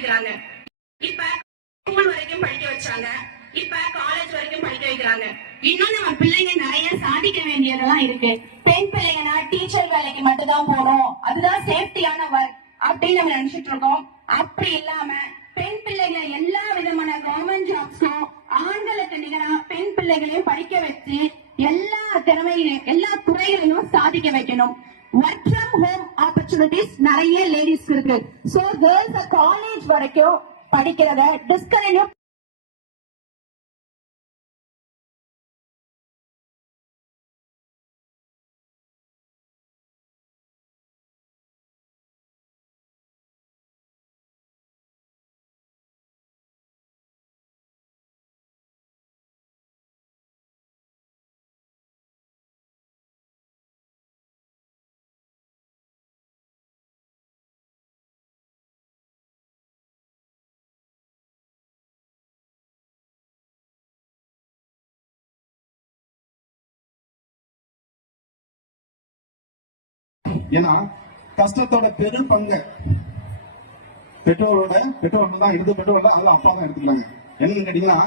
வைக்கிறாங்க. இப்ப ஸ்கூல் வரைக்கும் படிக்க வச்சாங்க, இப்ப காலேஜ் வரைக்கும் படிக்க வைக்கிறாங்க. இன்னும் நம்ம பிள்ளைங்க நிறைய சாதிக்க வேண்டியதெல்லாம் இருக்கு. பெண் பிள்ளைங்கன்னா டீச்சர் வேலைக்கு மட்டும் தான் போகணும், அதுதான் சேஃப்டியான ஒர்க் அப்படின்னு நம்ம நினைச்சிட்டு இருக்கோம். அப்படி இல்லாம பெண் பிள்ளைகளை எல்லா விதமான கவர்மெண்ட் ஜாப்ஸும் ஆண்களுக்கு நிகரா பெண் பிள்ளைகளையும் படிக்க வச்சு எல்லா திறமையிலும் எல்லா துறைகளையும் சாதிக்க வைக்கணும். ஒர்க் ஃப்ரம் ஹோம் ஆப்பர்ச்சுனிட்டிஸ் நிறைய லேடிஸ்க்கு இருக்கு. சோ கேர்ள்ஸ் காலேஜ் வரைக்கும் படிக்கிறத டிஸ்கரேஜ் ஏன்னா கஷ்டத்தோட பெரும் பங்கு பெற்றோர்கள் தான் எடுத்து பெற்றோர்கள் அதுல அப்பா தான் எடுத்துக்கிறாங்க. என்னன்னு கேட்டீங்கன்னா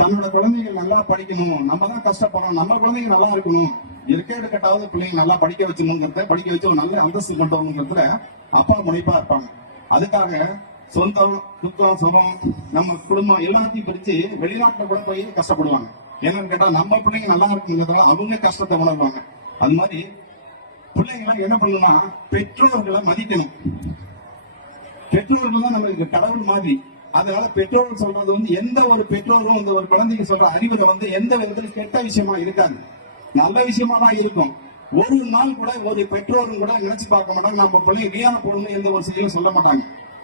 தன்னோட குழந்தைகள் நல்லா படிக்கணும், நம்ம தான் கஷ்டப்படுறோம், நம்ம குழந்தைங்க நல்லா இருக்கணும், இருக்கையெடு கட்டாவது பிள்ளைங்க நல்லா படிக்க வச்சணுங்கிறத படிக்க வச்சு ஒரு நல்ல அந்தஸ்து கொண்டு வரணுங்கிறதுல அப்பா முனைப்பா இருப்பாங்க. அதுக்காக சொந்தம் துக்கம் சுகம் நம்ம குடும்பம் எல்லாத்தையும் பிரிச்சு வெளிநாட்டுல கூட போய் கஷ்டப்படுவாங்க. என்னன்னு கேட்டா நம்ம பிள்ளைங்க நல்லா இருக்குங்கிறதுனால அவங்க கஷ்டத்தை உணர்வாங்க. அது மாதிரி பிள்ளைங்க என்ன பண்ணணும்னா பெற்றோர்களை மதிக்கணும். பெற்றோர்கள் தான் நம்மளுக்கு கடவுள் மாதிரி. அதனால பெற்றோர்கள் சொல்றது எந்த ஒரு பெற்றோரும் இந்த ஒரு குழந்தைக்கு சொல்ற அறிவுரை எந்த விதத்துல கெட்ட விஷயமா இருக்காது, நல்ல விஷயமா தான் இருக்கும். ஒரு நாள் கூட ஒரு பெற்றோரும் கூட நினைச்சு பார்க்க மாட்டாங்க நம்ம பிள்ளைங்க வீணா போடணும் எந்த ஒரு செயலும் சொல்ல மாட்டாங்க.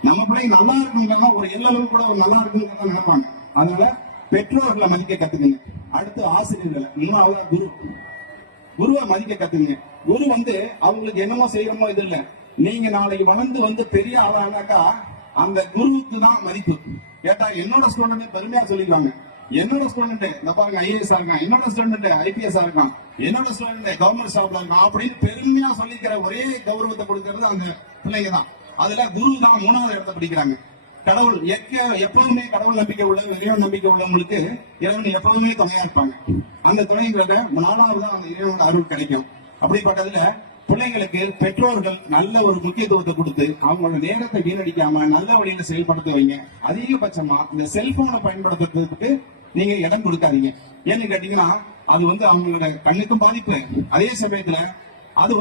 நம்ம பிள்ளைங்க நல்லா இருக்குங்கிறதா ஒரு எல்லளவு கூட ஒரு நல்லா இருக்குங்கிறத நினைப்பாங்க. அதனால பெற்றோர்களை மதிக்க கத்துக்குங்க. அடுத்து ஆசிரியர்களை, இன்னும் குருவை மதிக்க கத்துங்க. குரு அவங்களுக்கு என்னமோ செய்யறமோ இது இல்ல, நீங்க நாளைக்கு வளர்ந்து பெரிய ஆளானாக்கா அந்த குருவுக்கு தான் மதிப்பு. கேட்டா என்னோட ஸ்டூடெண்ட் பெருமையா சொல்லிடுவாங்க, என்னோட ஸ்டூடெண்ட் இந்த பாருங்க ஐஏஎஸ் இருக்கான், என்னோட ஸ்டூடெண்ட் ஐபிஎஸ் இருக்கான், என்னோட ஸ்டூடெண்ட் கவர்மெண்ட் ஸ்டாப்ல இருக்கான் அப்படின்னு பெருமையா சொல்லிக்கிற ஒரே கௌரவத்தை கொடுக்கறது அந்த பிள்ளைங்க தான். அதுல குரு தான் 3வது இடத்தை பிடிக்கிறாங்க. கடவுள் எப்பவுமே கடவுள் நம்பிக்கை உள்ள இறைவன் நம்பிக்கை உள்ளவங்களுக்கு இறைவன் எப்பவுமே துணையா இருப்பாங்க. அந்த துணைங்கிறத 4வது தான் அந்த இறைவனோட அருள் கிடைக்கும். அப்படிப்பட்டதுல பிள்ளைங்களுக்கு பெற்றோர்கள் நல்ல ஒரு முக்கியத்துவத்தை கொடுத்து அவங்களோட நேரத்தை வீணடிக்காம நல்ல வழியில செயல்படுத்த வைங்க. அதிகபட்சமா இந்த செல்போனை பயன்படுத்துறதுக்கு நீங்க இடம் கொடுக்காதீங்க. ஏன்னு கேட்டீங்கன்னா அது அவங்களோட கண்ணுக்கும் பாதிப்பு, அதே சமயத்துல அது